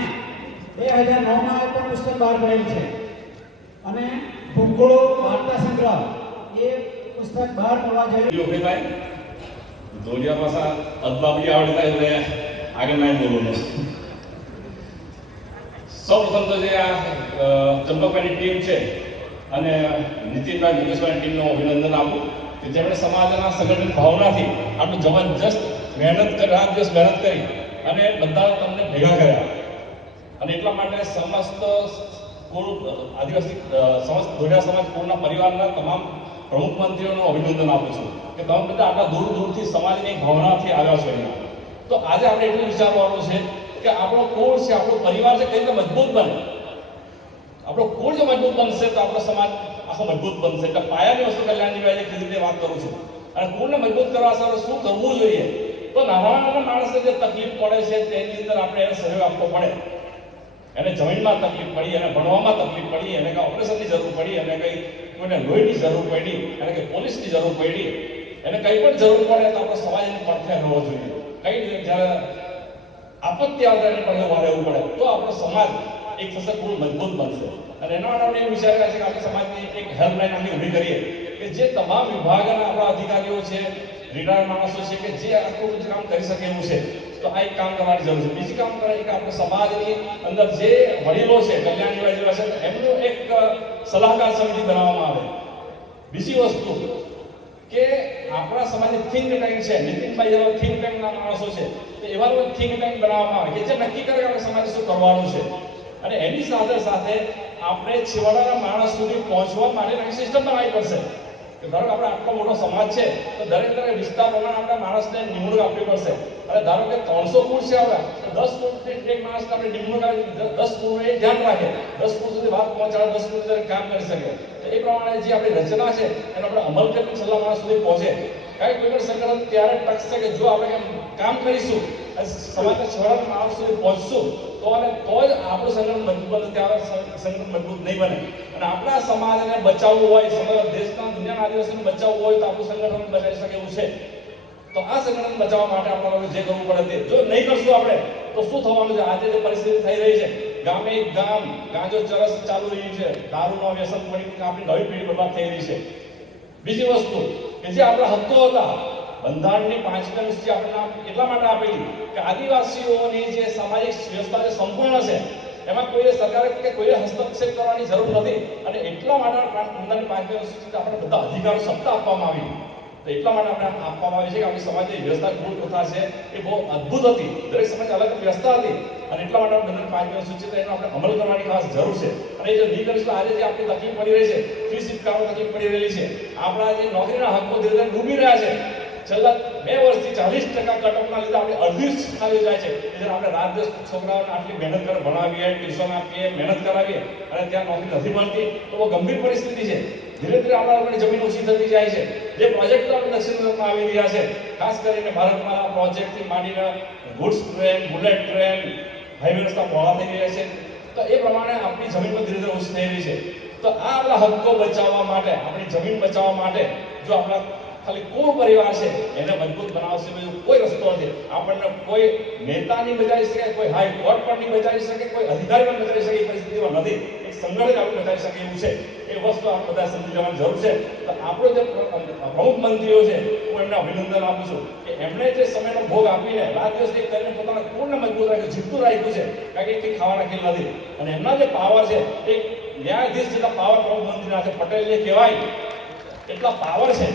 2009માં પણ પુસ્તક બહાર પડેલું છે. અને ભૂગોળો વાર્તા સંગ્રહ એ પુસ્તક બહાર પડવા જઈ રહ્યું છે. ધોળિયા પાસા અદબાબી આવડતા એટલે આગળ ના બોલવાનું. સૌપ્રથમ તો જે આ ચંપકભાઈની ટીમ છે અને નીતિનભાઈ મુકેશભાઈની ટીમનો અભિનંદન આપું કે જેમણે સમાજના સંગઠન ભાવનાથી આટલું જબરજસ્ત મહેનત કરી રાત દિવસ મહેનત કરી અને બધા તમને ભેગા કર્યા. અને એટલા માટે સમસ્ત કુળ આદિવાસી સમસ્ત ધોળિયા સમાજ કુળના પરિવારના તમામ પ્રમુખ મંત્રીઓનું અભિનંદન આપું છું કે તમે બધા આટલા દૂર દૂરથી સમાજની ભાવનાથી આવ્યા છો અહીંયા. તો આજે આપણે એટલું વિચારવાનું છે કે આપણો કુળ છે, આપણો પરિવાર છે, કઈ રીતે મજબૂત બને. આપણો કુળ જો મજબૂત બનશે તો આપણો સમાજ આખો મજબૂત બનશે. એટલે પાયાની વસ્તુ કલ્યાણજીભાઈ કીધી વાત કરું છું. અને કુળને મજબૂત કરવા સાથે શું કરવું જોઈએ તો નાના નાના માણસને જે તકલીફ પડે છે તેની અંદર આપણે એને સહયોગ આપવો પડે. એને જમીનમાં તકલીફ પડી, એને ભણવામાં તકલીફ પડી, એને કંઈ ઓપરેશનની જરૂર પડી, એને કંઈ કોઈને લોહીની જરૂર પડી, એને કંઈ પોલીસની જરૂર પડી, એને કંઈ પણ જરૂર પડે તો આપણો સમાજ એની પડખે રહેવો જોઈએ. કઈ રીતે જ્યારે આપત્તિ આવતા એની પડખે ઉભા રહેવું પડે તો આપણો સમાજ એક થશે કુળ મજબૂત બનશે. અને એના માટે આપણે એવું વિચાર છે કે આપણે સમાજની એક હેલ્પલાઇન આપણે ઊભી કરીએ કે જે તમામ વિભાગના આપણા અધિકારીઓ છે, રિટાયર્ડ માણસો છે કે જે આટલું બધું કામ કરી શકે એવું છે તો આ એક કામ કરવાની જરૂર છે. બીજું કામ કરે કે આપણે સમાજની અંદર જે વડીલો છે, કલ્યાણજીભાઈ જેવા છે, એમનું એક સલાહકાર સમિતિ બનાવવામાં આવે. બીજી વસ્તુ કે આપણા સમાજની થિંક ટેન્ક છે, નીતિનભાઈ જેવા થિંક ટેન્કના માણસો છે તો એવા થિંક ટેન્ક બનાવવામાં આવે કે જે નક્કી કરે કે આપણે સમાજે શું કરવાનું છે. અને એની સાથે સાથે આપણે છેવાડાના માણસ સુધી પહોંચવા માટેની સિસ્ટમ બનાવવી પડશે. કે ધારો કે આપણે આટલો મોટો સમાજ છે તો દરેક વિસ્તાર પ્રમાણે આપણે માણસને નિમણૂક આપવી પડશે. અને ધારો કે 300 કુળ છે આપણા, તો 10 કુળ એક માણસને આપણે નિમણૂક આપી, 10 કુળ એ ધ્યાન રાખે, 10 કુળ સુધી વાત પહોંચાડે, 10 કુળ સુધી કામ કરી શકે. તો એ પ્રમાણે જે આપણી રચના છે એનો આપણે અમલ કરીને છેલ્લા માણસ સુધી પહોંચે. કારણ કે કોઈ પણ સંગઠન ત્યારે ટકશે કે જો આપણે કામ કરીશું અને સમાજના છેવાડાના માણસ સુધી પહોંચશું તો જ આપણું સંગઠન મજબૂત બને. ત્યારે સંગઠન મજબૂત નહીં બને. અને આપણા સમાજને બચાવવું હોય, સમગ્ર દેશના દુનિયાના આદિવાસીને બચાવવું હોય તો આપણું સંગઠન બચાવી શકે એવું છે. તો આ સંગઠન બચાવવા માટે આપણે જે કરવું પડે તે જો નહીં કરશું આપણે તો શું થવાનું છે? આજે જે પરિસ્થિતિ થઈ રહી છે, ગામે ગામ ગાંજો ચરસ ચાલુ રહ્યું છે, દારૂનો વ્યસન પડી આપણી નવી પેઢી બરબાદ થઈ રહી છે. બીજી વસ્તુ કે જે આપણા હક્કો હતા, બંધારણની 5મી અનુસૂચિ આપણને એટલા માટે આપેલી કે આદિવાસીઓની જે સામાજિક વ્યવસ્થા જે સંપૂર્ણ છે એમાં કોઈ સરકારે કે કોઈ હસ્તક્ષેપ કરવાની જરૂર નથી. અને એટલા માટે બંધારણની 5મી અનુસૂચિ આપણે બધા અધિકારો સત્તા આપવામાં આવી. તો એટલા માટે આપણે આપવામાં આવી છે કે આપણી સમાજની વ્યવસ્થા કુળ પ્રથા છે એ બહુ અદ્ભુત હતી. દરેક સમાજ અલગ વ્યવસ્થા હતી અને એટલા માટે બંધારણની 5મી અનુસૂચિ એનો આપણે અમલ કરવાની ખાસ જરૂર છે. અને એ જો નહીં કરીશું આજે જે આપણી તકલીફ પડી રહી છે, ફ્રી શિક્ષામાં તકલીફ પડી રહેલી છે, આપણા જે નોકરીના હક્કો ધીરે ધીરે ડૂબી રહ્યા છે. છેલ્લા 2 વર્ષથી 40% કટઓફના લીધે આપણે અડધી ખાલી જાય છે. એટલે આપણે રાત દિવસ છોકરાઓને આટલી મહેનત કરે, ભણાવીએ, ટ્યુશન આપીએ, મહેનત કરાવીએ અને ત્યાં નોકરી નથી મળતી તો બહુ ગંભીર પરિસ્થિતિ છે. ધીરે ધીરે આપણા લોકોની જમીન ઓછી થતી જાય છે. જે પ્રોજેક્ટો આપણે દક્ષિણ ભારતમાં આવી રહ્યા છે, ખાસ કરીને ભારતમાં પ્રોજેક્ટથી માંડીને goods train, bullet train, highway રસ્તા પહોળા થઈ રહ્યા છે. તો એ પ્રમાણે આપણી જમીન પણ ધીરે ધીરે ઓછી થઈ રહી છે. તો આ આપણા હક્કો બચાવવા માટે, આપણી જમીન બચાવવા માટે જો આપણા ખાલી કુળ પરિવાર છે એને મજબૂત બનાવશે, બીજો કોઈ રસ્તો નથી. આપણને કોઈ નેતા નહીં બચાવી શકે, કોઈ હાઈકોર્ટ પણ નહીં બચાવી શકે, કોઈ અધિકારી પણ બચાવી શકે એ પરિસ્થિતિમાં નથી. એક સંગઠન આપણે બચાવી શકે એવું છે. એ વસ્તુ આપણે બધા સમજી જવાની જરૂર છે. તો આપણો જે પ્રમુખ મંત્રીઓ છે હું એમને અભિનંદન આપું છું કે એમણે જે સમયનો ભોગ આપીને રાત દિવસ એક કરીને પોતાના કુળને મજબૂત રાખ્યું, જીવતું રાખ્યું છે. કારણ કે કંઈ ખાવા રાખેલ નથી. અને એમના જે પાવર છે એ ન્યાયાધીશ જેટલા પાવર પ્રમુખ મંત્રીના છે, પટેલ જે કહેવાય એટલા પાવર છે.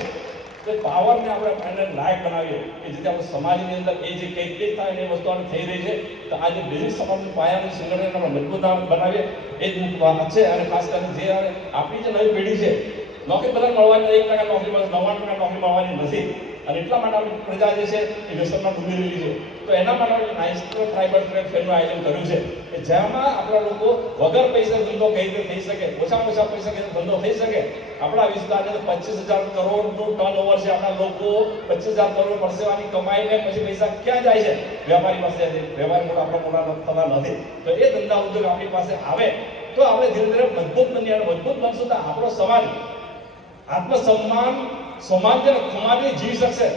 તો પાવરને આપણે લાયક બનાવીએ કે જેથી આપણે સમાજની અંદર એ જે કંઈ થાય એ વસ્તુ થઈ રહી છે. તો આ જે બેઝિક સમાજનું પાયાનું સંગઠન આપણે મજબૂત બનાવીએ એ જ વાત છે. અને ખાસ કરીને જે આપણી જે નવી પેઢી છે, નોકરી બધા મળવાની 1% નોકરી મળે, 99% નોકરી મળવાની નથી. અને એટલા માટે આપણી પ્રજા જે છે એ વ્યસનમાં ડૂબી રહેલી છે. તો એના માટે આપણે નેશનલ ટ્રાઇબલ ટ્રેડ ફેરનું આયોજન કર્યું છે કે જેમાં આપણા લોકો વગર પૈસા ધંધો કઈ રીતે થઈ શકે, ઓછામાં ઓછા પૈસા કઈ ધંધો થઈ શકે. આપણા વિસ્તારની અંદર 25,000 કરોડનું ટર્નઓવર છે. આપણા લોકો 25,000 કરોડ પરસેવાની કમાઈને પછી પૈસા ક્યાં જાય છે? વેપારી પાસે. વેપારી આપણા મોટા થતા નથી. તો એ ધંધા ઉદ્યોગ આપણી પાસે આવે તો આપણે ધીરે ધીરે મજબૂત બનીએ. અને મજબૂત બનશું તો આપણો સમાજ આત્મસન્માન સમાજને ખુમારી જીવી શકશે.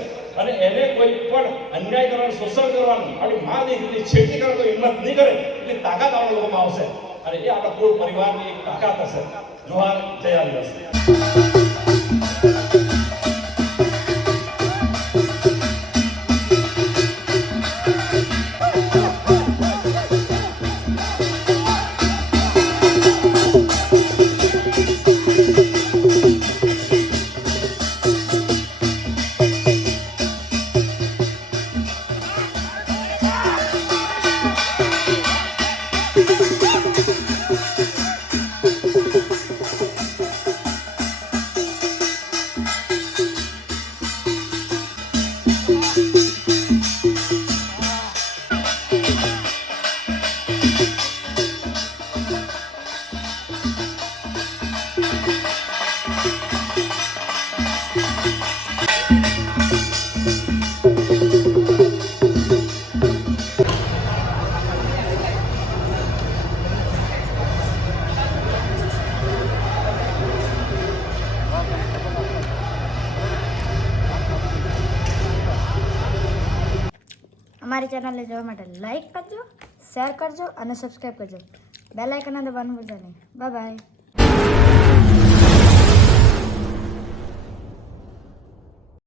અને એને કોઈ પણ અન્યાય કરવાનું, શોષણ કરવાનું, આપણી મા દીકરીની છેડતી કરવાની કોઈ હિંમત નહીં કરે એટલી તાકાત આપણા લોકોમાં આવશે. અને એ આપણા કુળ પરિવારની એક તાકાત હશે. જોહાર, જય આદિવાસી. અમારી ચેનલને જોવા માટે લાઈક કરજો, શેર કરજો અને સબસ્ક્રાઈબ કરજો. બેલ આઇકન દબાવવાનું ભૂલતા નહીં. Bye bye.